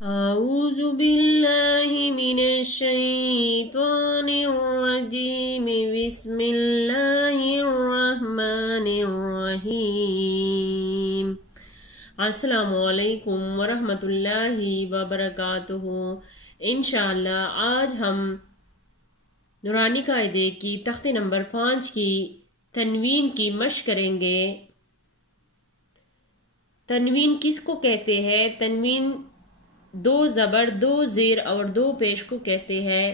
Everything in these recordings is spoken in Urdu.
اعوذ باللہ من الشیطان الرجیم بسم اللہ الرحمن الرحیم۔ السلام علیکم ورحمۃ اللہ وبرکاتہ۔ انشاءاللہ آج ہم نورانی قاعدے کی تختے نمبر 5 کی تنوین کی مشق کریں گے۔ تنوین کس کو کہتے ہیں؟ تنوین 2 زبر 2 زیر اور 2 پیش کو کہتے ہیں۔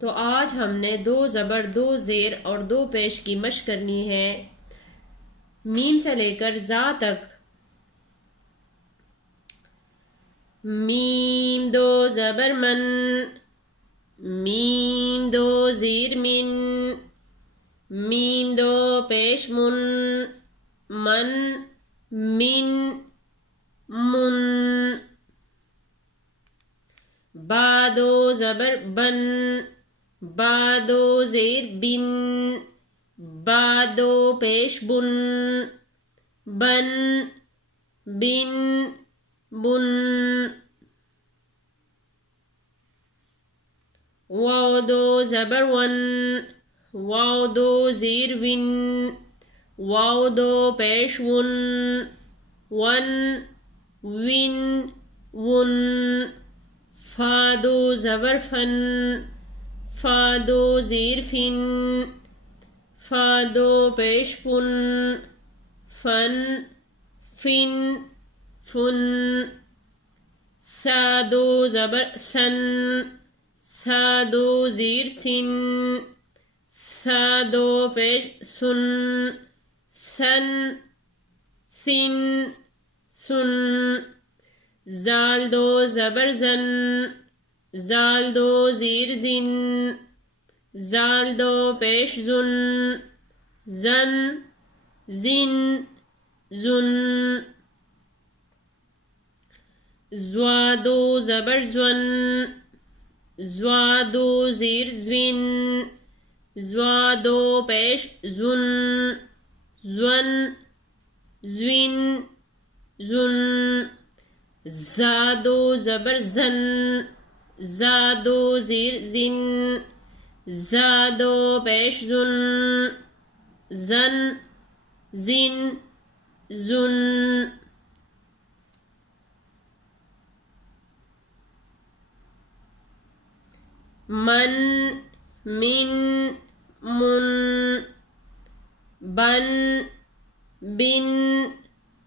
تو آج ہم نے 2 زبر 2 زیر اور 2 پیش کی مشق کرنی ہے، میم سے لے کر زا تک۔ میم 2 زبر من، میم 2 زیر من، میم 2 پیش من، من من من۔ با 2 زبر بن، با 2 زیر بن، با 2 پیش بن، بن بن بن۔ واو 2 زبر ون، واو 2 زیر ون، واو 2 پیش ون، ون ون ون۔ فا 2 زبر فن، فا 2 زیر فن، فا 2 پیش فن، فن فن فن۔ ثا 2 زبر سن، ثا 2 زیر سن، ثا 2 پیش سن، سن سن سن۔ زال 2 زبر زن، زال 2 زیر زن، زال 2 پیش زن، زن زن زن۔ زوا 2 زبر زون، زوا 2 زیر زون، زوا 2 پیش زن، زن زن زن۔ زا 2 زبر زن، زا 2 زیر زن، زا 2 پیش زن، زن زن زن۔ من من من۔ بن بن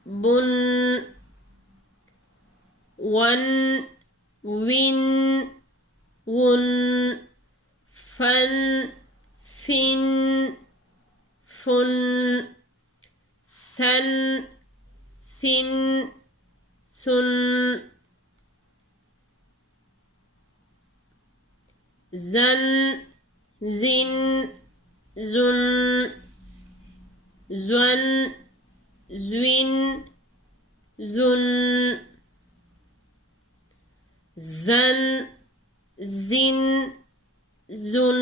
بن۔ ون ون ون۔ فن فن فن۔ ثن ثن ثن۔ زن زن زن۔ زن زن زن۔ زن زن زن۔